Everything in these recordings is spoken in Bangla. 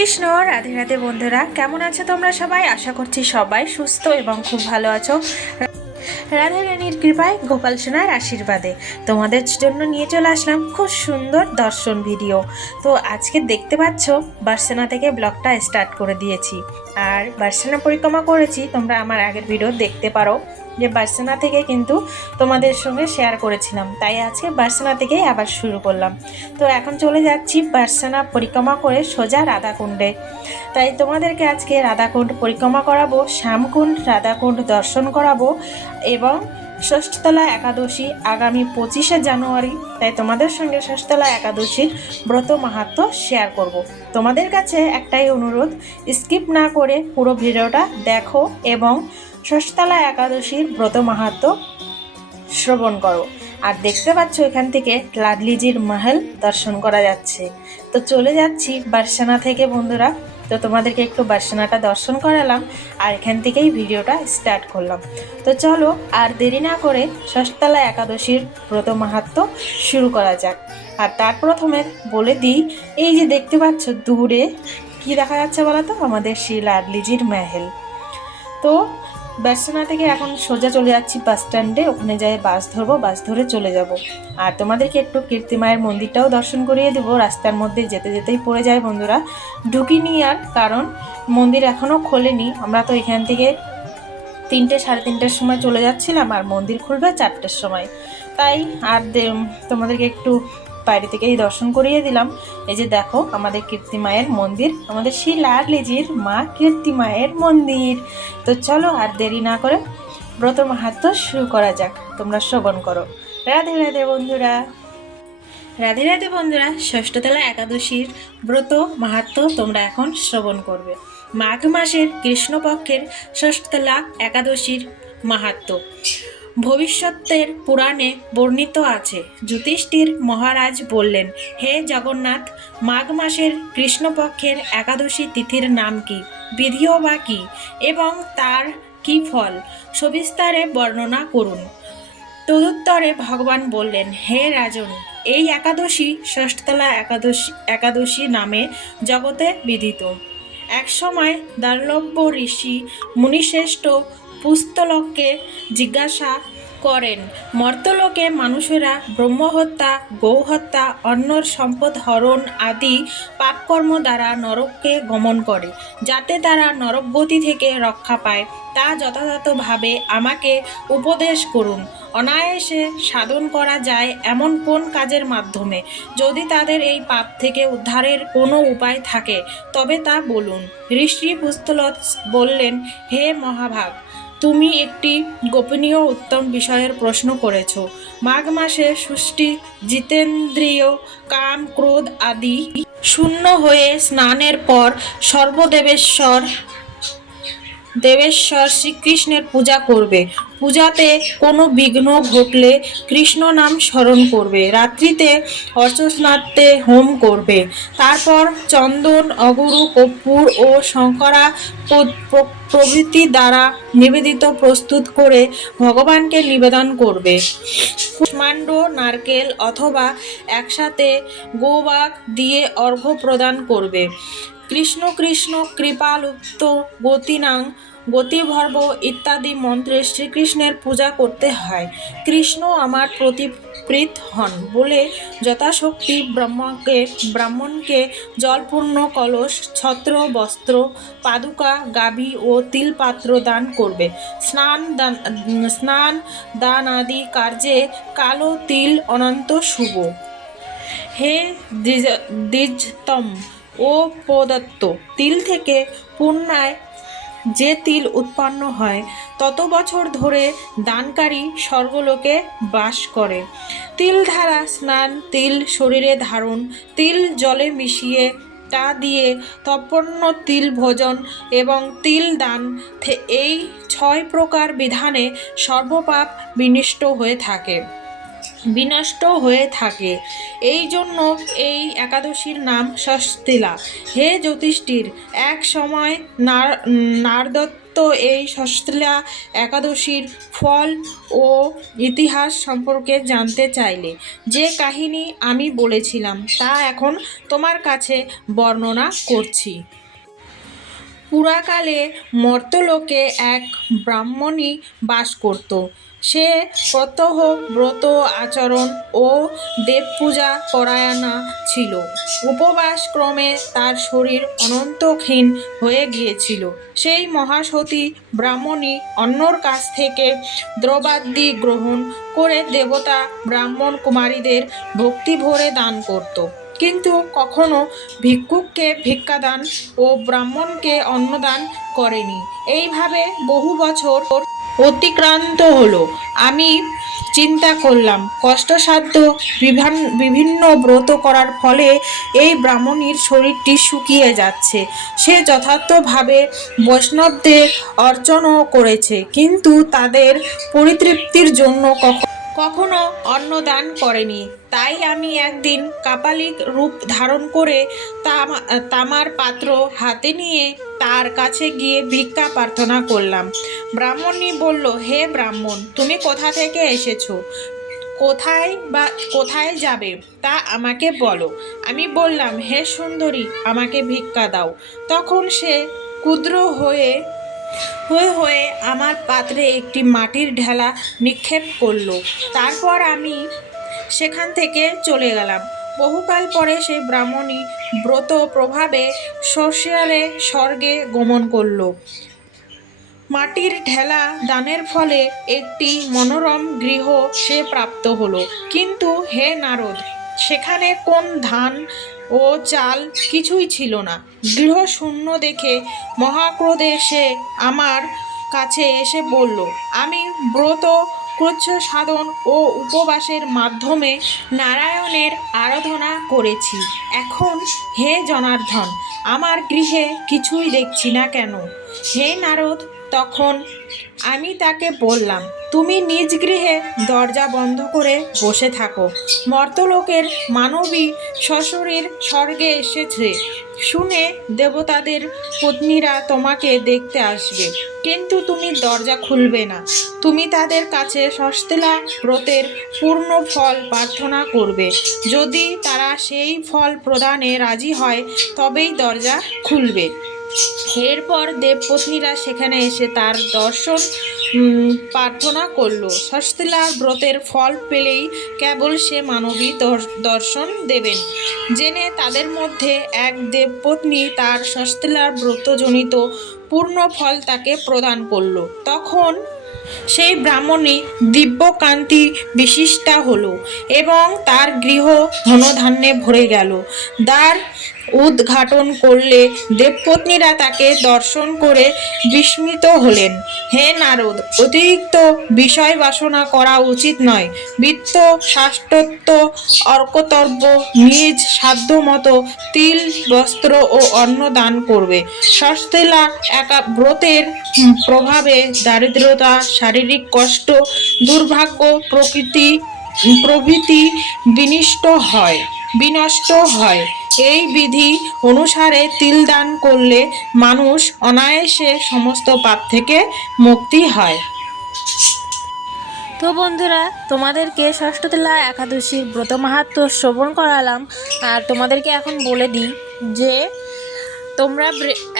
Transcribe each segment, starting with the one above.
কৃষ্ণ, রাধে রাধে বন্ধুরা, কেমন আছো তোমরা সবাই? আশা করছি সবাই সুস্থ এবং খুব ভালো আছো। রাধা রানীর কৃপায় গোপাল সোনার আশীর্বাদে তোমাদের জন্য নিয়ে চলে আসলাম খুব সুন্দর দর্শন ভিডিও। তো আজকে দেখতে পাচ্ছ বার্সেনা থেকে ব্লগটা স্টার্ট করে দিয়েছি। আর বার্সেনা পরিক্রমা করেছি, তোমরা আমার আগের ভিডিও দেখতে পারো যে বার্সেনা থেকে কিন্তু তোমাদের সঙ্গে শেয়ার করেছিলাম। তাই আজকে বার্সেনা থেকেই আবার শুরু করলাম। তো এখন চলে যাচ্ছি বার্সেনা পরিক্রমা করে সোজা রাধাকুণ্ডে। তাই তোমাদেরকে আজকে রাধাকুণ্ড পরিক্রমা করাবো, শ্যামকুণ্ড, রাধাকুণ্ড দর্শন করাবো এবং ষষ্ঠতলা একাদশী আগামী পঁচিশে জানুয়ারি। তাই তোমাদের সঙ্গে ষষ্ঠতলা একাদশীর ব্রত মাহাত্ম শেয়ার করব। তোমাদের কাছে একটাই অনুরোধ স্কিপ না করে পুরো ভিডিওটা দেখো এবং ষষ্ঠতলা একাদশীর ব্রত মাহাত্ম শ্রবণ করো। আর দেখতে পাচ্ছ এখান থেকে লাডলিজির মহল দর্শন করা যাচ্ছে। তো চলে যাচ্ছি বার্সানা থেকে, বন্ধুরা। তো তোমাদেরকে একটু বাসনাটা দর্শন করালাম আর এখান থেকেই ভিডিওটা স্টার্ট করলাম। তো চলো আর দেরি না করে ষষ্ঠতলা একাদশীর ব্রত মাহাত্ম শুরু করা যাক। আর তার প্রথমে বলে দিই, এই যে দেখতে পাচ্ছ দূরে, কি দেখা যাচ্ছে বলো তো আমাদের শ্রী লাডলিজির মেহেল। তো ব্যর্সনা থেকে এখন সোজা চলে যাচ্ছি বাস স্ট্যান্ডে। ওখানে যাই বাস ধরবো, বাস ধরে চলে যাব। আর তোমাদেরকে একটু কীর্তি মায়ের মন্দিরটাও দর্শন করিয়ে দেবো। রাস্তার মধ্যে যেতে যেতেই পড়ে যায় বন্ধুরা। ঢুকিনি আর, কারণ মন্দির এখনও খোলেনি। আমরা তো এখান থেকে তিনটে, সাড়ে তিনটের সময় চলে যাচ্ছিলাম, আর মন্দির খুলবে চারটের সময়। তাই আর তোমাদেরকে একটু বাইরে থেকেই দর্শন করিয়ে দিলাম। এই যে দেখো, আমাদের কীর্তি মায়ের মন্দির, আমাদের সেই লিজির মা কীর্তি মায়ের মন্দির। তো চলো আর দেরি না করে ব্রত মাহাত্ম শুরু করা যাক, তোমরা শ্রবণ করো। রাধে রাধে বন্ধুরা। রাধে রাধে বন্ধুরা, ষষ্ঠতলা একাদশীর ব্রত মাহাত্ম তোমরা এখন শ্রবণ করবে। মাঘ মাসের কৃষ্ণপক্ষের ষষ্ঠতলা একাদশীর মাহাত্ম। ভবিষ্যতের পুরাণে বর্ণিত আছে। যুধিষ্ঠির মহারাজ বললেন, হে জগন্নাথ, মাঘ মাসের কৃষ্ণপক্ষের একাদশী তিথির নাম কি? বিধিও বা কি? এবং তার কি ফল? সবিস্তারে বর্ণনা করুন। তদুত্তরে ভগবান বললেন, হে রাজন, এই একাদশী ষষ্ঠতলা একাদশী একাদশী নামে জগতে বিদিত একসময় দার্লভ্য ঋষি মুনিশ্রেষ্ঠ পুস্তলককে জিজ্ঞাসা করেন, মর্তলোকে মানুষেরা ব্রহ্মহত্যা, গৌহত্যা অন্যর সম্পদ হরণ আদি পাপকর্ম দ্বারা নরককে গমন করে, যাতে তারা নরকগতি থেকে রক্ষা পায়। তা যথাযথভাবে আমাকে উপদেশ করুন। অনায়াসে সাধন করা যায় এমন কোন কাজের মাধ্যমে? যদি তাদের এই পাপ থেকে উদ্ধারের কোনো উপায় থাকে, তবে তা বলুন। ঋষি পুস্তলত বললেন, হে মহাভাগ তুমি একটি গোপনীয় উত্তম বিষয়ের প্রশ্ন করেছ। মাঘ মাসে সুষ্টি জিতেন্দ্রীয়, কাম, ক্রোধ আদি শূন্য হয়ে স্নানের পর সর্বদেবেশ্বর দেবেশ্বর শ্রীকৃষ্ণের পূজা করবে। পূজাতে কোনো বিঘ্ন ঘটলে কৃষ্ণ নাম স্মরণ করবে। রাত্রিতে অর্চস্নাতে হোম করবে। তারপর চন্দন, অগুরু, কর্পূর ও শঙ্করা প্রভৃতি দ্বারা নিবেদিত প্রস্তুত করে ভগবানকে নিবেদন করবে। কুষ্মাণ্ড নারকেল অথবা একসাথে গোবাগ দিয়ে অর্ঘ্য প্রদান করবে। কৃষ্ণ কৃষ্ণ কৃপালুপ্ত গতিনাং গতিভর্ব ইত্যাদি মন্ত্রে শ্রীকৃষ্ণের পূজা করতে হয়। কৃষ্ণ আমার প্রতি প্রীত হন বলে যথাশক্তি ব্রহ্মকে, ব্রাহ্মণকে জলপূর্ণ কলস, ছত্র, বস্ত্র, পাদুকা গাভী ও তিলপাত্র দান করবে। স্নান দান স্নান দান আদি কার্যে কালো তিল অনন্ত শুভ। হে দ্বিজ- দ্বিজতম ও প্রদত্ত তিল থেকে পুণ্যায় যে তিল উৎপন্ন হয়, তত বছর ধরে দানকারী স্বর্গলোকে বাস করে। তিল ধারা স্নান, তিল শরীরে ধারণ, তিল জলে মিশিয়ে, তা দিয়ে তপন্ন তিল ভোজন এবং তিল দান এই ছয় প্রকার বিধানে সর্বপাপ বিনিষ্ট হয়ে থাকে। বিনষ্ট হয়ে থাকে। এই জন্য এই একাদশীর নাম ষষ্ঠীলা। হে জ্যোতিষ্ঠির, এক সময় নার, নারদত্ত এই ষষ্ঠীলা একাদশীর ফল ও ইতিহাস সম্পর্কে জানতে চাইলে, যে কাহিনী আমি বলেছিলাম তা এখন তোমার কাছে বর্ণনা করছি। পুরাকালে মর্তলোকে এক ব্রাহ্মণী বাস করত। সে প্রত্যহ ব্রত আচরণ ও দেবপূজা পরায়ণা ছিল। উপবাস ক্রমে তার শরীর অনন্তক্ষীণ হয়ে গিয়েছিল। সেই মহাসতী ব্রাহ্মণী অন্যর কাছ থেকে দ্রবাদি গ্রহণ করে দেবতা ব্রাহ্মণ কুমারীদের ভক্তি ভরে দান করত। কিন্তু কখনো ভিক্ষুককে ভিক্ষাদান ও ব্রাহ্মণকে অন্নদান করেনি। এইভাবে বহু বছর অতিক্রান্ত হলো। আমি চিন্তা করলাম, কষ্টসাধ্য বিভান, বিভিন্ন ব্রত করার ফলে এই ব্রাহ্মণীর শরীরটি শুকিয়ে যাচ্ছে। সে যথার্থভাবে বৈষ্ণবদের অর্চনও করেছে, কিন্তু তাদের পরিতৃপ্তির জন্য কখ- কখনো অন্ন দান করেনি। তাই আমি একদিন কাপালিক রূপ ধারণ করে তামা- তামার পাত্র হাতে নিয়ে তার কাছে গিয়ে ভিক্ষা প্রার্থনা করলাম। ব্রাহ্মণী বলল, হে ব্রাহ্মণ, তুমি কোথা থেকে এসেছ? কোথায় বা, কোথায় যাবে? তা আমাকে বলো। আমি বললাম, হে সুন্দরী, আমাকে ভিক্ষা দাও। তখন সে ক্ষুদ্র হয়ে হয়ে হয়ে আমার পাত্রে একটি মাটির ঢেলা নিক্ষেপ করল। তারপর আমি সেখান থেকে চলে গেলাম। বহুকাল পরে সেই ব্রাহ্মণী ব্রত প্রভাবে শ্বশুরালে স্বর্গে গমন করল। মাটির ঢেলা দানের ফলে একটি মনোরম গৃহ সে প্রাপ্ত হলো। কিন্তু হে নারদ, সেখানে কোন ধান ও চাল কিছুই ছিল না। গৃহ শূন্য দেখে মহাক্রোধে সে আমার কাছে এসে বলল, আমি ব্রত কৃচ্ছ সাধন ও উপবাসের মাধ্যমে নারায়ণের আরাধনা করেছি। এখন হে জনার্দন, আমার গৃহে কিছুই দেখছি না কেন? হে নারদ তখন আমি তাকে বললাম, তুমি নিজ গৃহে দরজা বন্ধ করে বসে থাকো। মর্তলোকের মানবী শ্বশুরের স্বর্গে এসেছে। শুনে দেবতাদের পত্নীরা তোমাকে দেখতে আসবে। কিন্তু তুমি দরজা খুলবে না। তুমি তাদের কাছে ষষ্ঠীলা ব্রতের পূর্ণ ফল প্রার্থনা করবে। যদি তারা সেই ফল প্রদানে রাজি হয়, তবেই দরজা খুলবে। এরপর দেবপত্নীরা সেখানে এসে তার দর্শন প্রার্থনা করল। ষষ্ঠীলা ব্রতের ফল পেলেই কেবল সে মানবী দর- দর্শন দেবেন। জেনে তাদের মধ্যে এক দেবপত্নী তার ষষ্ঠীলার ব্রতজনিত পূর্ণ ফল তাকে প্রদান করল। তখন সেই ব্রাহ্মণী দিব্যকান্তি বিশিষ্টা হলো এবং তার গৃহ ধনধান্যে ভরে গেল। দ্বার উদ্ঘাটন করলে দেবপত্নীরা তাকে দর্শন করে বিস্মিত হলেন। হে নারদ, অতিরিক্ত বিষয় বাসনা করা উচিত নয়। বৃত্ত শাস্ত্রত্ব অর্কতর্ব নিজ সাধ্যমতো তিল, বস্ত্র ও অন্ন দান করবে। ষষ্ঠীলা একা ব্রতের প্রভাবে দারিদ্রতা, শারীরিক কষ্ট, দুর্ভাগ্য প্রকৃতি, প্রভৃতি বিনিষ্ট হয়, বিনষ্ট হয়। এই বিধি অনুসারে তিল দান করলে মানুষ অনায়াসে সমস্ত পাপ থেকে মুক্তি হয়। তো বন্ধুরা, তোমাদেরকে ষষ্ঠতলা একাদশীর ব্রত মাহাত্ম শ্রবণ করালাম। আর তোমাদেরকে এখন বলে দিই যে, তোমরা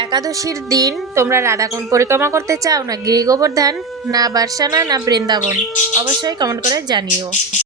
একাদশীর দিন তোমরা রাধাকুণ্ড পরিক্রমা করতে চাও, না গিরি গোবর্ধন না বার্সানা, না বৃন্দাবন? অবশ্যই কমেন্ট করে জানিও।